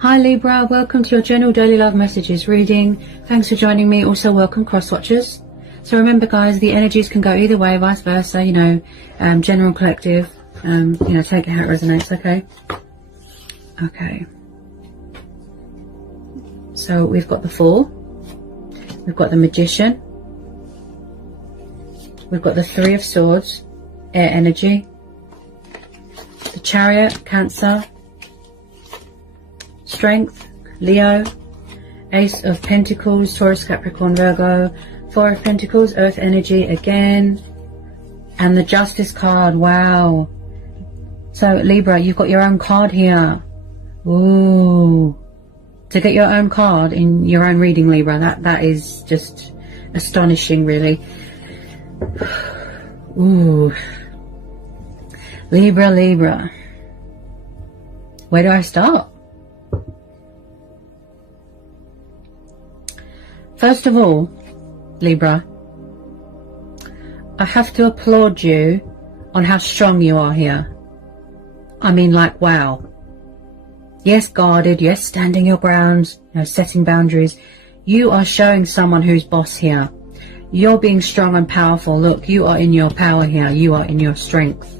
Hi Libra, welcome to your general daily love messages reading. Thanks for joining me. Also welcome cross watchers. So remember guys, the energies can go either way, vice versa, general, collective, take it how it resonates, okay? Okay. So we've got the Fool, we've got the Magician, we've got the Three of Swords, air energy, the Chariot, Cancer, Strength, Leo, Ace of Pentacles, Taurus, Capricorn, Virgo, Four of Pentacles, Earth energy again, and the Justice card. Wow. So Libra, you've got your own card here. Ooh. To get your own card in your own reading, Libra, that is just astonishing, really. Ooh. Libra. Where do I start? First of all, Libra, I have to applaud you on how strong you are here. I mean, like, wow. Yes, guarded. Yes, standing your ground, setting boundaries. You are showing someone who's boss here. You're being strong and powerful. Look, you are in your power here. You are in your strength.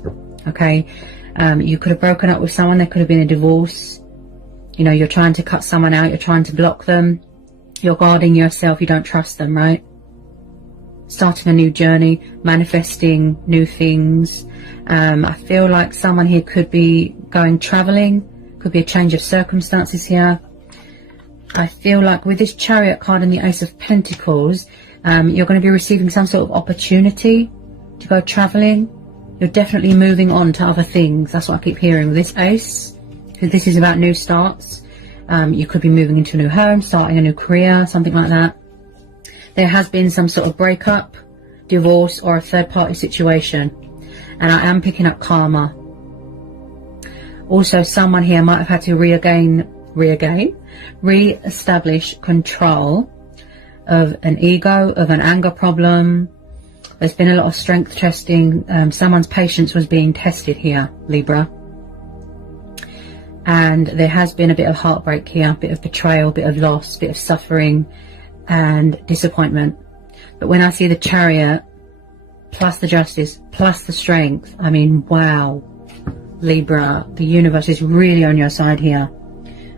Okay? You could have broken up with someone. There could have been a divorce. You're trying to cut someone out. You're trying to block them. You're guarding yourself. You don't trust them, right? Starting a new journey, manifesting new things. I feel like someone here could be going traveling. Could be a change of circumstances here. I feel like with this Chariot card and the Ace of Pentacles, you're going to be receiving some sort of opportunity to go traveling. You're definitely moving on to other things. That's what I keep hearing with this Ace, because this is about new starts. You could be moving into a new home, starting a new career, something like that. There has been some sort of breakup, divorce, or a third-party situation. And I am picking up karma. Also, someone here might have had to re-establish control of an ego, of an anger problem. There's been a lot of strength testing. Someone's patience was being tested here, Libra. And there has been a bit of heartbreak here, a bit of betrayal, a bit of loss, a bit of suffering and disappointment. But when I see the Chariot, plus the Justice, plus the Strength, I mean, wow. Libra, the universe is really on your side here.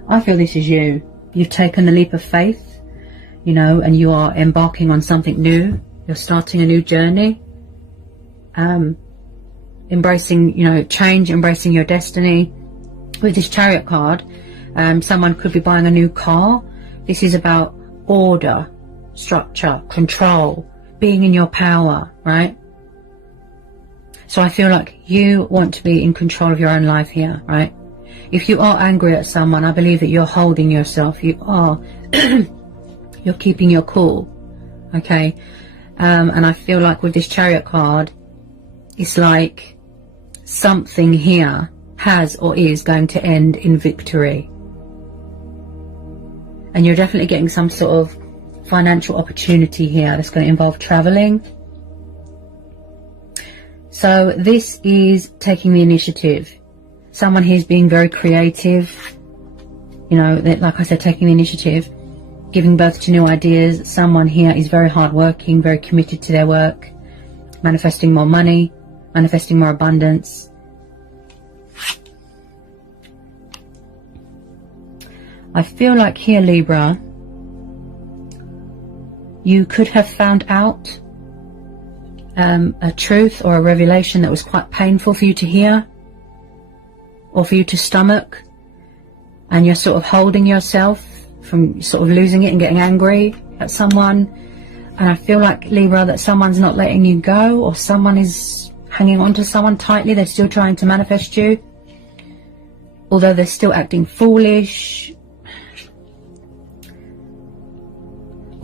I feel this is you. You've taken the leap of faith, and you are embarking on something new. You're starting a new journey. Embracing, change, embracing your destiny. With this Chariot card, someone could be buying a new car. This is about order, structure, control, being in your power, right? So I feel like you want to be in control of your own life here, right? If you are angry at someone, I believe that you're holding yourself. You are, you're keeping your cool, okay? And I feel like with this Chariot card, it's like something here has or is going to end in victory. And you're definitely getting some sort of financial opportunity here that's going to involve traveling. So this is taking the initiative. Someone here is being very creative. Like I said, taking the initiative, giving birth to new ideas. Someone here is very hardworking, very committed to their work, manifesting more money, manifesting more abundance. I feel like here, Libra, you could have found out a truth or a revelation that was quite painful for you to hear or for you to stomach, and you're sort of holding yourself from sort of losing it and getting angry at someone. And I feel like, Libra, that someone's not letting you go, or someone is hanging on to someone tightly. They're still trying to manifest you, although they're still acting foolish.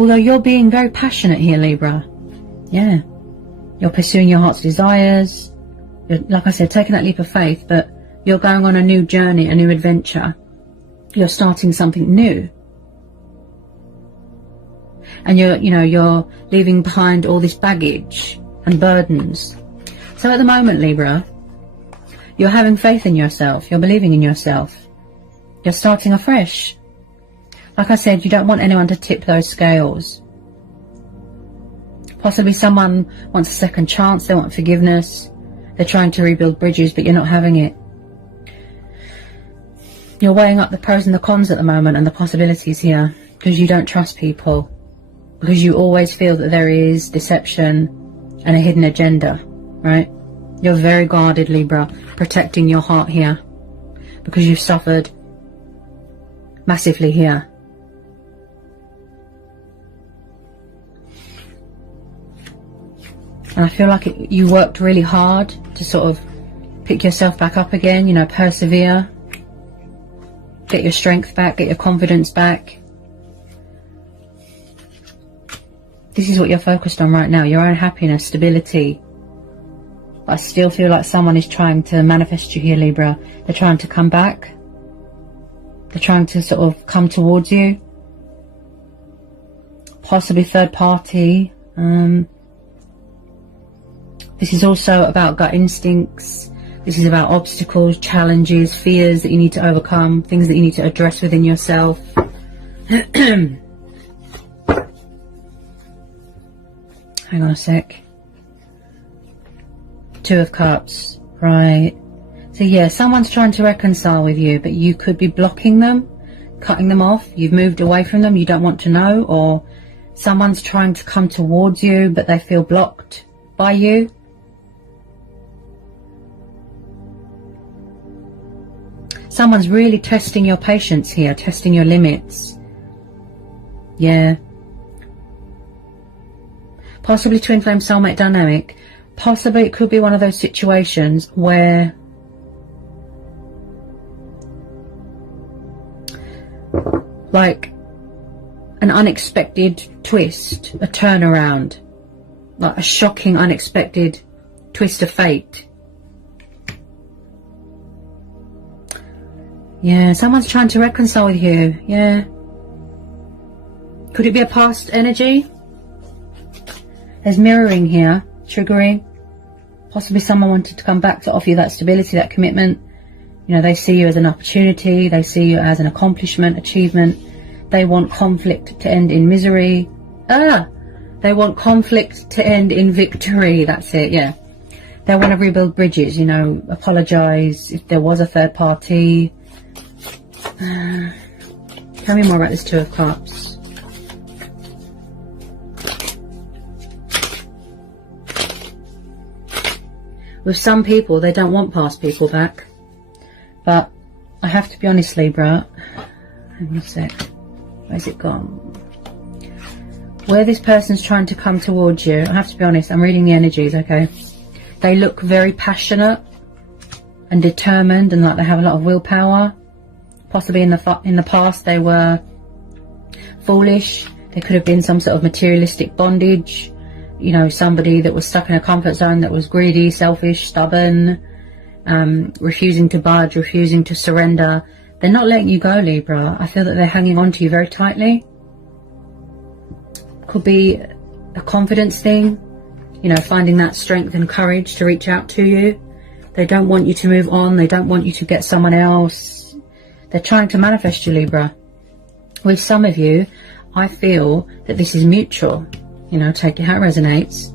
Although you're being very passionate here, Libra. Yeah. You're pursuing your heart's desires. You're, like I said, taking that leap of faith, but you're going on a new journey, a new adventure. You're starting something new. And you're leaving behind all this baggage and burdens. So at the moment, Libra, you're having faith in yourself. You're believing in yourself. You're starting afresh. Like I said, you don't want anyone to tip those scales. Possibly someone wants a second chance, they want forgiveness, they're trying to rebuild bridges, but you're not having it. You're weighing up the pros and the cons at the moment and the possibilities here, because you don't trust people, because you always feel that there is deception and a hidden agenda, right? You're very guarded, Libra, protecting your heart here, because you've suffered massively here. And I feel like you worked really hard to sort of pick yourself back up again, you know, persevere, get your strength back, get your confidence back. This is what you're focused on right now, your own happiness, stability. But I still feel like someone is trying to manifest you here, Libra. They're trying to come back. They're trying to sort of come towards you. Possibly third party. This is also about gut instincts. This is about obstacles, challenges, fears that you need to overcome, things that you need to address within yourself. Hang on a sec. Two of Cups, right. So yeah, someone's trying to reconcile with you, but you could be blocking them, cutting them off. You've moved away from them, you don't want to know, or someone's trying to come towards you, but they feel blocked by you. Someone's really testing your patience here, testing your limits. Yeah. Possibly twin flame soulmate dynamic. Possibly it could be one of those situations where like an unexpected twist, a turnaround, like a shocking, unexpected twist of fate. Yeah, someone's trying to reconcile with you. Yeah. Could it be a past energy? There's mirroring here, triggering. Possibly someone wanted to come back to offer you that stability, that commitment. You know, they see you as an opportunity. They see you as an accomplishment, achievement. They want conflict to end in misery. They want conflict to end in victory. That's it, yeah. They want to rebuild bridges, you know, apologise if there was a third party. Tell me more about this Two of Cups. With some people, they don't want past people back. But I have to be honest, Libra. Hang on a sec. Where's it gone? Where this person's trying to come towards you, I have to be honest, I'm reading the energies, okay? They look very passionate and determined and like they have a lot of willpower. Possibly in the past they were foolish. There could have been some sort of materialistic bondage. You know, somebody that was stuck in a comfort zone, that was greedy, selfish, stubborn, refusing to budge, refusing to surrender. They're not letting you go, Libra. I feel that they're hanging on to you very tightly. Could be a confidence thing, you know, finding that strength and courage to reach out to you. They don't want you to move on. They don't want you to get someone else. They're trying to manifest you, Libra. With some of you, I feel that this is mutual. You know, take it how it resonates.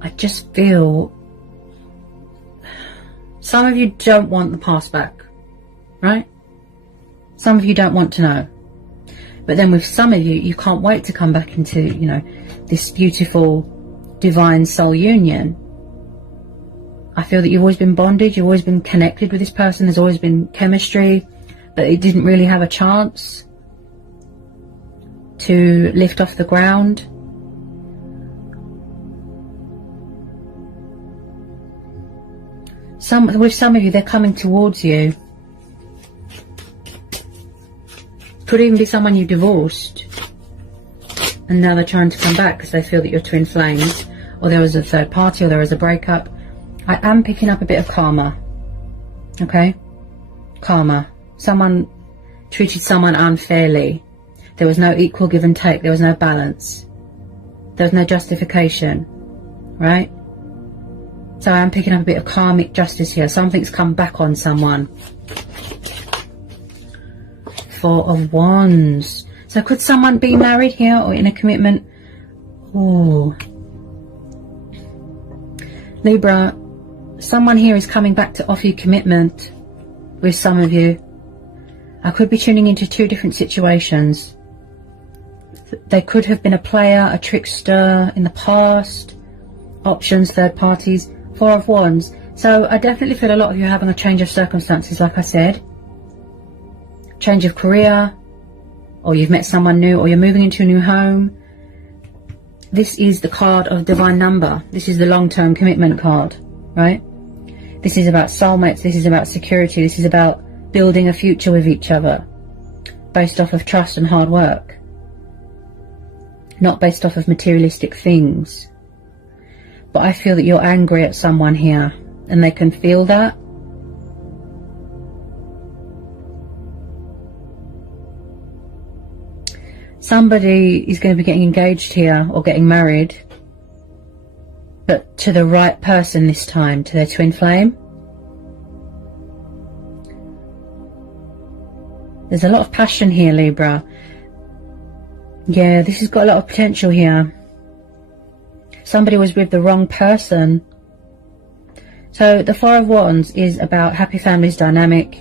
I just feel some of you don't want the past back, right? Some of you don't want to know. But then with some of you, you can't wait to come back into, you know, this beautiful divine soul union. I feel that you've always been bonded, you've always been connected with this person, there's always been chemistry, but it didn't really have a chance to lift off the ground. With some of you, they're coming towards you. Could even be someone you divorced and now they're trying to come back because they feel that you're twin flames, or there was a third party, or there was a breakup. I am picking up a bit of karma. Okay? Karma. Someone treated someone unfairly. There was no equal give and take. There was no balance. There was no justification. Right? So I am picking up a bit of karmic justice here. Something's come back on someone. Four of Wands. So could someone be married here or in a commitment? Oh, Libra, someone here is coming back to offer you commitment with some of you. I could be tuning into two different situations. They could have been a player, a trickster in the past, options, third parties. Four of Wands. So I definitely feel a lot of you are having a change of circumstances, like I said. Change of career, or you've met someone new, or you're moving into a new home. This is the card of divine number. This is the long-term commitment card, right? This is about soulmates. This is about security. This is about building a future with each other based off of trust and hard work, not based off of materialistic things. But I feel that you're angry at someone here, and they can feel that. Somebody is going to be getting engaged here or getting married, but to the right person this time, to their twin flame. There's a lot of passion here, Libra. Yeah, this has got a lot of potential here. Somebody was with the wrong person. So the Four of Wands is about happy families, dynamic,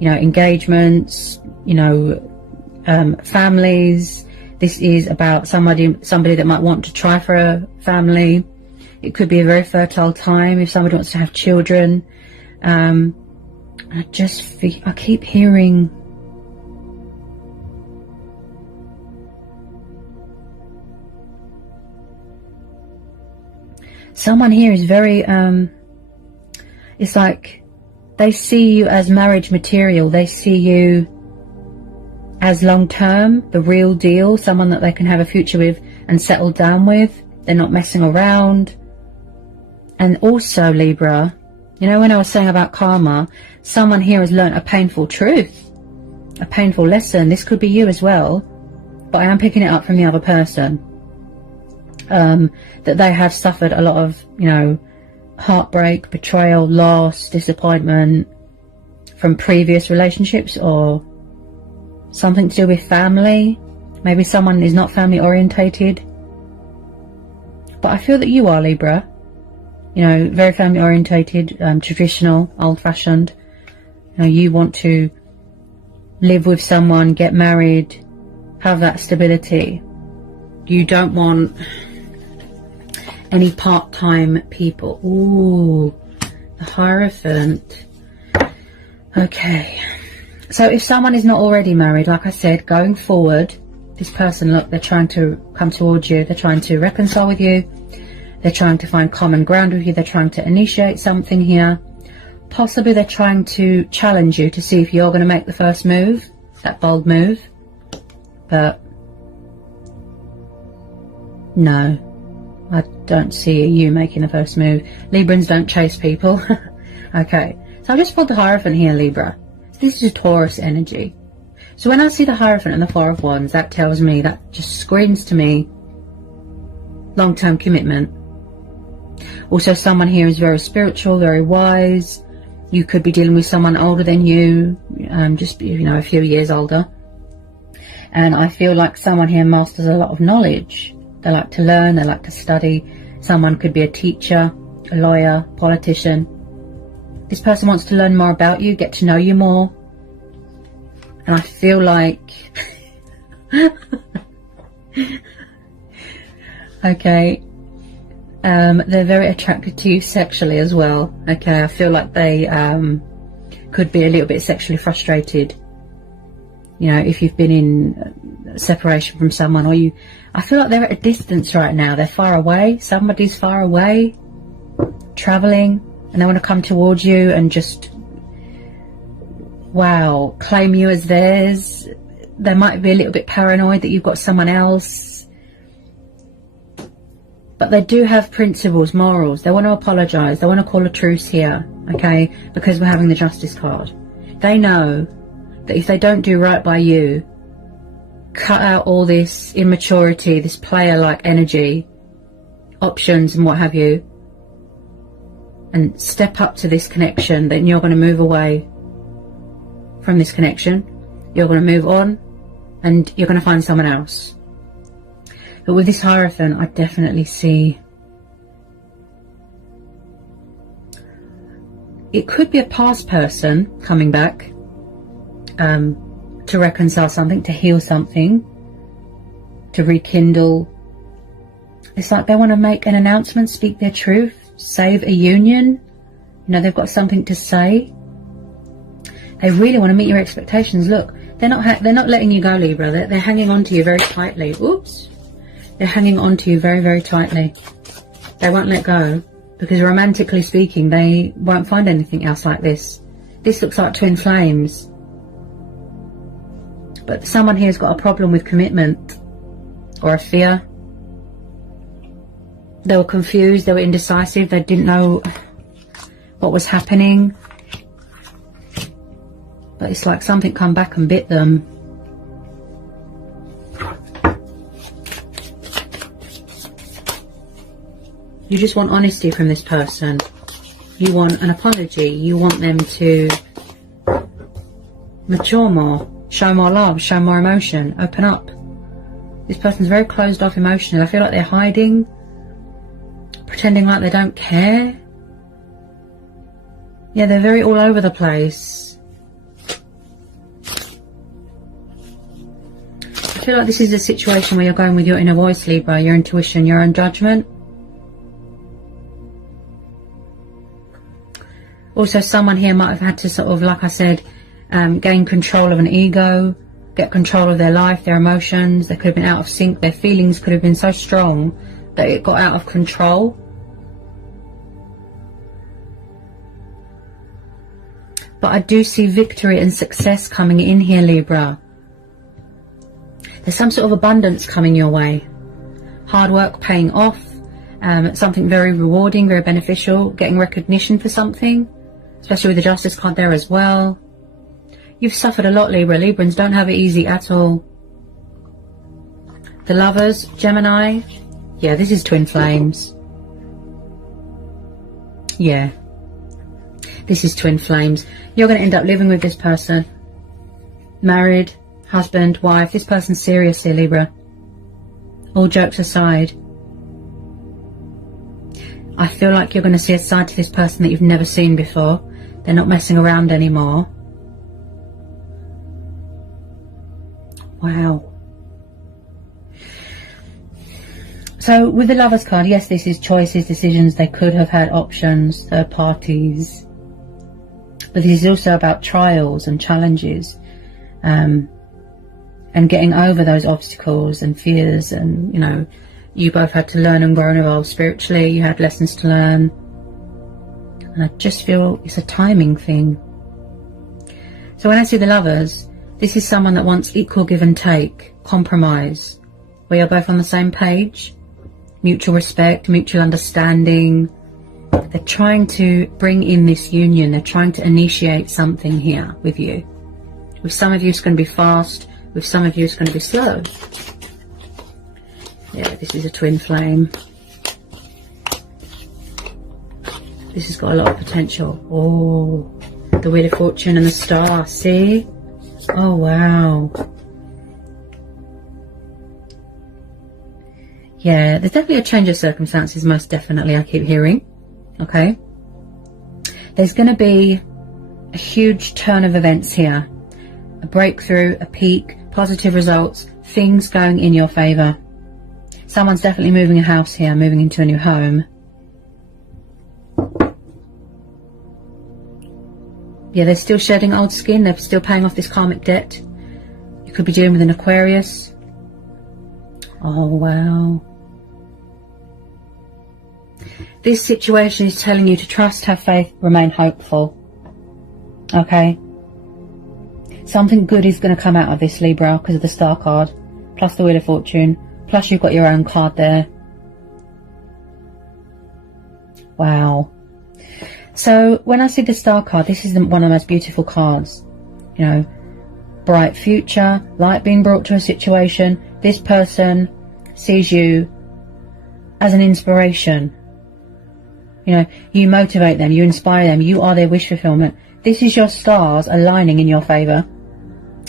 you know, engagements, you know, families. This is about somebody that might want to try for a family. It could be a very fertile time if somebody wants to have children. I keep hearing someone here is very, it's like they see you as marriage material. They see you as long-term, the real deal, someone that they can have a future with and settle down with. They're not messing around. And also, Libra, you know, when I was saying about karma, someone here has learnt a painful truth, a painful lesson. This could be you as well, but I am picking it up from the other person. That they have suffered a lot of, you know, heartbreak, betrayal, loss, disappointment from previous relationships, or something to do with family. Maybe someone is not family orientated. But I feel that you are, Libra. You know, very family orientated, traditional, old fashioned. You know, you want to live with someone, get married, have that stability. You don't want any part-time people. Ooh, the Hierophant. Okay. So if someone is not already married, like I said, going forward, this person, look, they're trying to come towards you. They're trying to reconcile with you. They're trying to find common ground with you. They're trying to initiate something here. Possibly they're trying to challenge you to see if you're going to make the first move, that bold move. But no, I don't see you making the first move. Librans don't chase people. Okay, so I just pulled the Hierophant here, Libra. This is a Taurus energy. So when I see the Hierophant and the Four of Wands, that tells me, that just screams to me long-term commitment. Also, someone here is very spiritual, very wise. You could be dealing with someone older than you, just, you know, a few years older. And I feel like someone here masters a lot of knowledge. They like to learn, they like to study. Someone could be a teacher, a lawyer, politician. This person wants to learn more about you, get to know you more. And I feel like okay, they're very attracted to you sexually as well. Okay, I feel like they could be a little bit sexually frustrated. You know, if you've been in separation from someone, or I feel like they're at a distance right now. They're far away. Somebody's far away, traveling, and they want to come towards you and just, wow, claim you as theirs. They might be a little bit paranoid that you've got someone else. But they do have principles, morals. They want to apologise. They want to call a truce here, okay, because we're having the Justice card. They know that if they don't do right by you, cut out all this immaturity, this player-like energy, options and what have you, and step up to this connection, then you're going to move away from this connection. You're going to move on and you're going to find someone else. But with this Hierophant, I definitely see it could be a past person coming back to reconcile something, to heal something, to rekindle. It's like they want to make an announcement, speak their truth, save a union. You know, they've got something to say. They really want to meet your expectations. Look, they're not letting you go, Libra. They're hanging on to you very tightly. Oops. They're hanging on to you very, very tightly. They won't let go because, romantically speaking, they won't find anything else like this. This looks like twin flames. But someone here has got a problem with commitment or a fear. They were confused, they were indecisive, they didn't know what was happening. But it's like something come back and bit them. You just want honesty from this person. You want an apology. You want them to mature more, show more love, show more emotion, open up. This person's very closed off emotionally. I feel like they're hiding, pretending like they don't care. Yeah, they're very all over the place. I feel like this is a situation where you're going with your inner voice, Libra, your intuition, your own judgment. Also, someone here might have had to sort of, like I said, gain control of an ego, get control of their life, their emotions. They could have been out of sync. Their feelings could have been so strong that it got out of control. But I do see victory and success coming in here, Libra. There's some sort of abundance coming your way. Hard work paying off. Something very rewarding, very beneficial. Getting recognition for something. Especially with the Justice card there as well. You've suffered a lot, Libra. Librans don't have it easy at all. The Lovers, Gemini. Yeah, this is twin flames. Yeah. This is twin flames. You're going to end up living with this person. Married, husband, wife. This person's serious here, Libra. All jokes aside. I feel like you're going to see a side to this person that you've never seen before. They're not messing around anymore. Wow. So with the Lovers card, yes, this is choices, decisions. They could have had options, third parties. But this is also about trials and challenges. And getting over those obstacles and fears. And, you know, you both had to learn and grow and evolve spiritually. You had lessons to learn. And I just feel it's a timing thing. So when I see the Lovers, this is someone that wants equal give and take, compromise, where you're both on the same page, mutual respect, mutual understanding. They're trying to bring in this union. They're trying to initiate something here with you. With some of you, it's going to be fast. With some of you, it's going to be slow. Yeah, this is a twin flame. This has got a lot of potential. Oh, the Wheel of Fortune and the Star. See? Oh, wow. Yeah, there's definitely a change of circumstances, most definitely, I keep hearing. Okay? There's going to be a huge turn of events here. A breakthrough, a peak, positive results, things going in your favour. Someone's definitely moving a house here, moving into a new home. Yeah, they're still shedding old skin. They're still paying off this karmic debt. You could be dealing with an Aquarius. Oh, wow. This situation is telling you to trust, have faith, remain hopeful. Okay? Something good is going to come out of this, Libra, because of the Star card. Plus the Wheel of Fortune. Plus you've got your own card there. Wow. So when I see the Star card, this is one of the most beautiful cards. You know, bright future, light being brought to a situation. This person sees you as an inspiration. You know, you motivate them, you inspire them, you are their wish fulfillment. This is your stars aligning in your favour.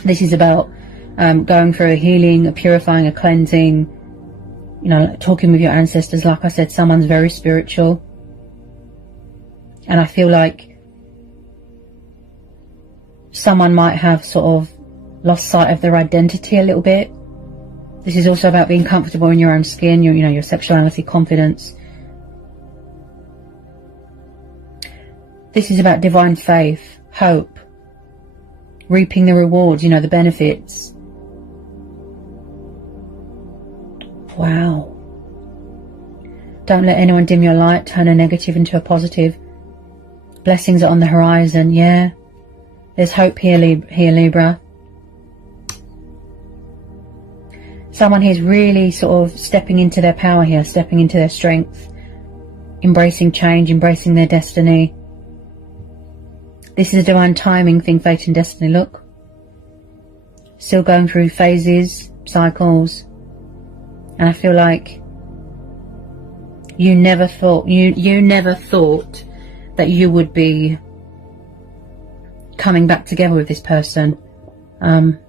This is about going through a healing, a purifying, a cleansing, you know, talking with your ancestors. Like I said, someone's very spiritual. And I feel like someone might have sort of lost sight of their identity a little bit. This is also about being comfortable in your own skin, your, you know, your sexuality, confidence. This is about divine faith, hope, reaping the rewards, you know, the benefits. Wow. Don't let anyone dim your light. Turn a negative into a positive. Blessings are on the horizon. Yeah. There's hope here, Libra. Someone here's really sort of stepping into their power here, stepping into their strength, embracing change, embracing their destiny. This is a divine timing thing, fate and destiny. Look. Still going through phases, cycles. And I feel like you never thought that you would be coming back together with this person. I'm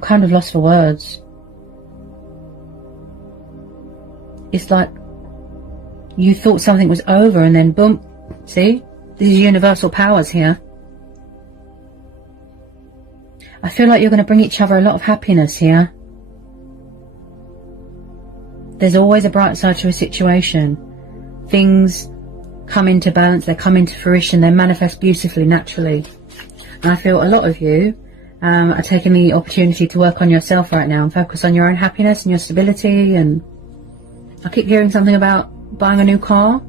kind of lost for words. It's like you thought something was over and then boom. See? This is universal powers here. I feel like you're going to bring each other a lot of happiness here. There's always a bright side to a situation. Things come into balance, they come into fruition, they manifest beautifully, naturally. And I feel a lot of you are taking the opportunity to work on yourself right now and focus on your own happiness and your stability. And I keep hearing something about buying a new car,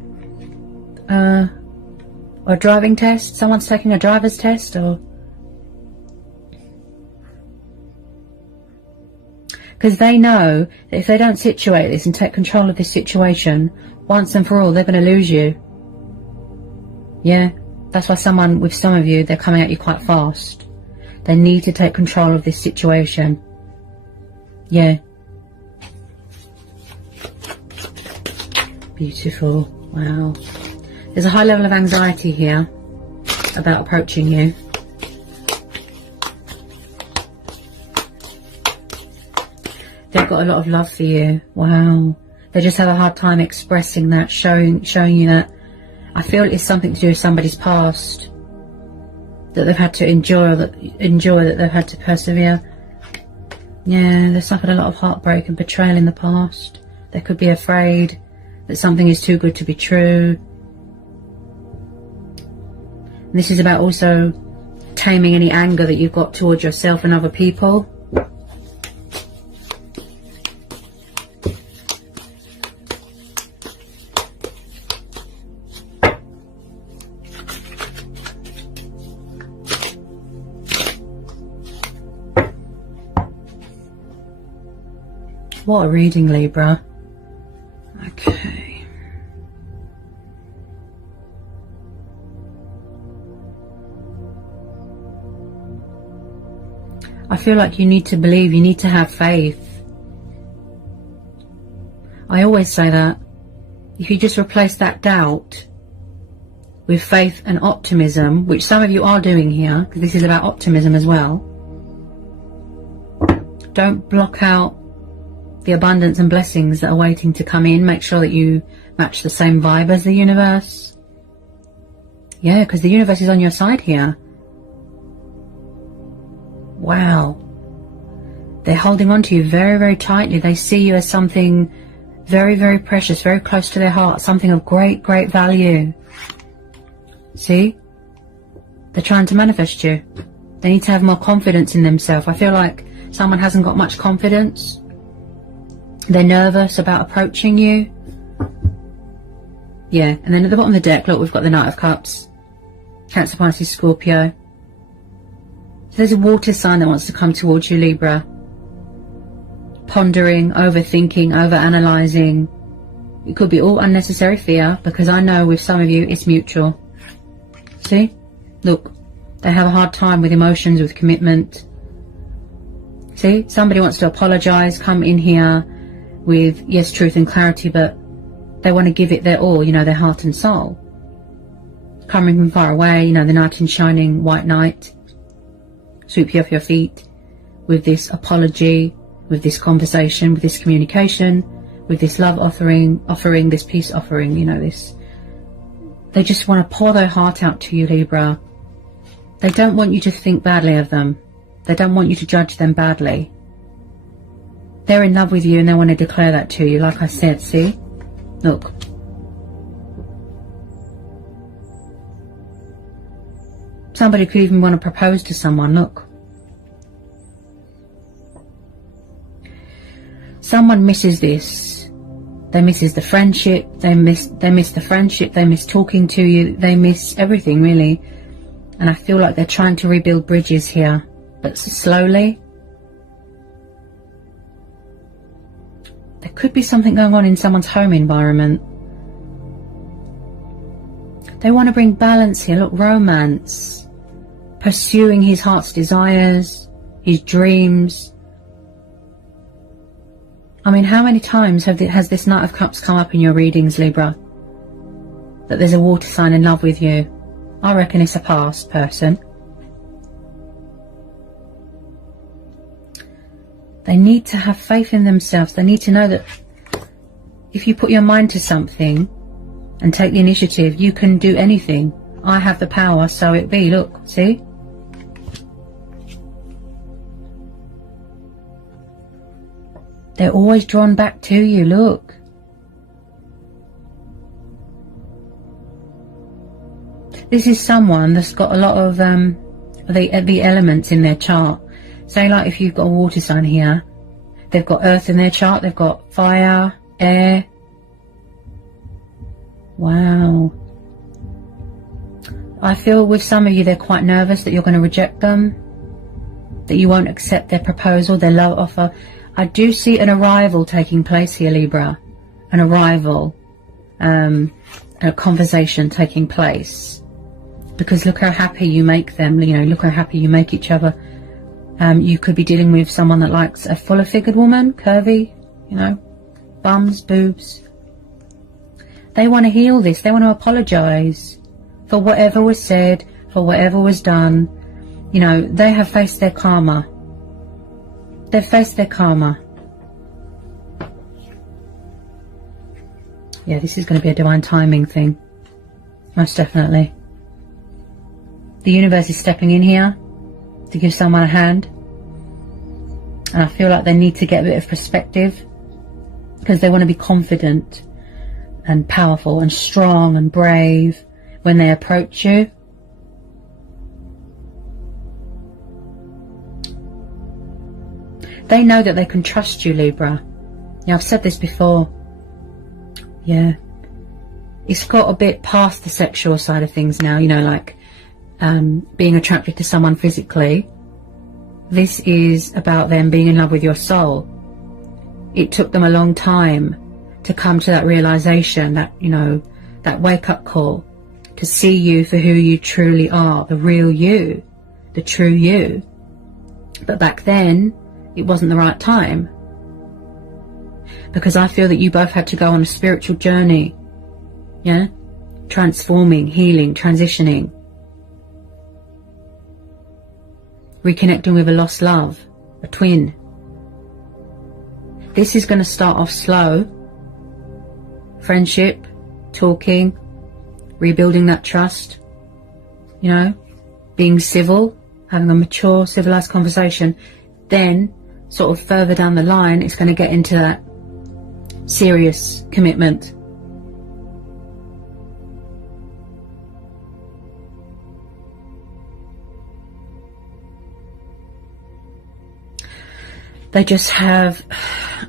or a driving test. Someone's taking a driver's test, or because they know that if they don't situate this and take control of this situation once and for all, they're going to lose you. Yeah, that's why with some of you, they're coming at you quite fast. They need to take control of this situation. Yeah. Beautiful. Wow. There's a high level of anxiety here about approaching you. They've got a lot of love for you. Wow. They just have a hard time expressing that, showing you that. I feel it's something to do with somebody's past that they've had to endure, that they've had to persevere. Yeah, they've suffered a lot of heartbreak and betrayal in the past. They could be afraid that something is too good to be true. And this is about also taming any anger that you've got towards yourself and other people. What a reading, Libra. Okay. I feel like you need to believe, you need to have faith. I always say that. If you just replace that doubt with faith and optimism, which some of you are doing here, because this is about optimism as well, don't block out the abundance and blessings that are waiting to come in. Make sure that you match the same vibe as the universe. Yeah, because the universe is on your side here. Wow. They're holding on to you very, very tightly. They see you as something very, very precious, very close to their heart, something of great, great value. See? They're trying to manifest you. They need to have more confidence in themselves. I feel like someone hasn't got much confidence. They're nervous about approaching you. Yeah, and then at the bottom of the deck, look, we've got the Knight of Cups. Cancer, Pisces, Scorpio. So there's a water sign that wants to come towards you, Libra. Pondering, overthinking, overanalyzing. It could be all unnecessary fear, because I know with some of you it's mutual. See? Look, they have a hard time with emotions, with commitment. See? Somebody wants to apologize, come in here with, yes, truth and clarity, but They want to give it their all, you know, their heart and soul. Coming from far away, you know, the knight in shining white knight, sweep you off your feet with this apology, with this conversation, with this communication, with this love offering, this peace offering, you know, this. They just want to pour their heart out to you, Libra. They don't want you to think badly of them. They don't want you to judge them badly. They're in love with you and they want to declare that to you, like I said, see? Look. Somebody could even want to propose to someone, look. Someone misses this. They misses the friendship, they miss the friendship, they miss talking to you, they miss everything really. And I feel like they're trying to rebuild bridges here, but slowly. There could be something going on in someone's home environment. They want to bring balance here, look, romance. Pursuing his heart's desires, his dreams. I mean, how many times has this Knight of Cups come up in your readings, Libra? That there's a water sign in love with you. I reckon it's a past person. They need to have faith in themselves. They need to know that if you put your mind to something and take the initiative, you can do anything. I have the power, so it be. Look, see? They're always drawn back to you, look. This is someone that's got a lot of the elements in their chart. Say like if you've got a water sign here, they've got earth in their chart, they've got fire, air. Wow. I feel with some of you they're quite nervous that you're going to reject them, that you won't accept their proposal, their love offer. I do see an arrival taking place here, Libra. An arrival, a conversation taking place. Because look how happy you make them, you know, look how happy you make each other. You could be dealing with someone that likes a fuller figured woman, curvy, you know, bums, boobs. They want to heal this, they want to apologise for whatever was said, for whatever was done. You know, they have faced their karma. They've faced their karma. Yeah, this is going to be a divine timing thing. Most definitely. The universe is stepping in here to give someone a hand. And I feel like they need to get a bit of perspective. Because they want to be confident and powerful and strong and brave when they approach you. They know that they can trust you, Libra. Yeah, I've said this before. Yeah. It's got a bit past the sexual side of things now, you know, like being attracted to someone physically. This is about them being in love with your soul. It took them a long time to come to that realization, that, you know, that wake-up call, to see you for who you truly are, the real you, the true you. But back then, it wasn't the right time. Because I feel that you both had to go on a spiritual journey. Yeah? Transforming, healing, transitioning. Reconnecting with a lost love, a twin. This is going to start off slow. Friendship, talking, rebuilding that trust. You know? Being civil, having a mature, civilized conversation. Then, sort of further down the line, it's going to get into that serious commitment. They just have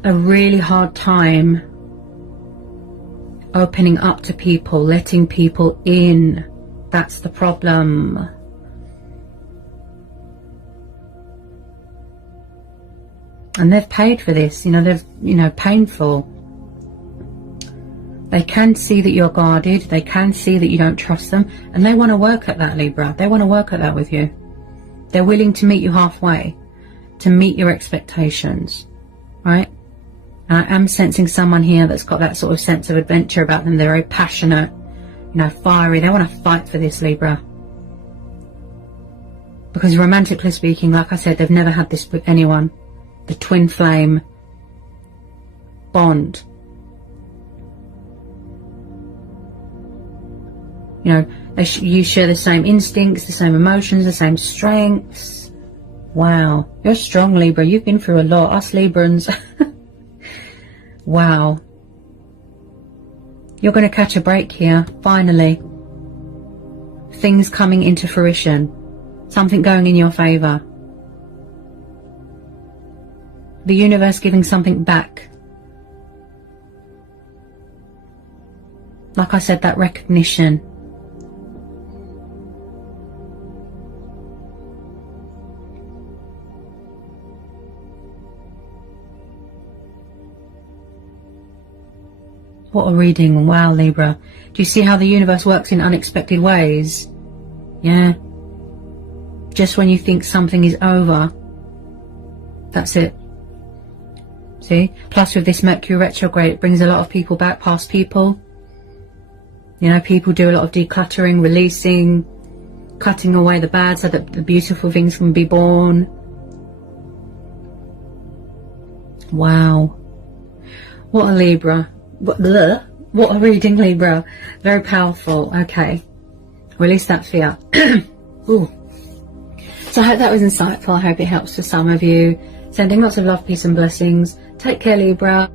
a really hard time opening up to people, letting people in. That's the problem. And they've paid for this, you know, they've, you know, painful. They can see that you're guarded, they can see that you don't trust them, and they want to work at that, Libra. They want to work at that with you. They're willing to meet you halfway, to meet your expectations, right? And I am sensing someone here that's got that sort of sense of adventure about them. They're very passionate, you know, fiery. They want to fight for this, Libra. Because romantically speaking, like I said, they've never had this with anyone. The twin flame bond. You know, you share the same instincts, the same emotions, the same strengths. Wow. You're strong, Libra. You've been through a lot. Us Librans. Wow. You're going to catch a break here, finally. Things coming into fruition. Something going in your favour. The universe giving something back. Like I said, that recognition. What a reading. Wow, Libra. Do you see how the universe works in unexpected ways? Yeah. Just when you think something is over, that's it. See? Plus with this Mercury retrograde, it brings a lot of people back, past people. You know, people do a lot of decluttering, releasing, cutting away the bad so that the beautiful things can be born. Wow. What a Libra. What a reading, Libra. Very powerful. Okay. Release that fear. Ooh. So I hope that was insightful. I hope it helps for some of you. Sending lots of love, peace and blessings. Take care, Libra.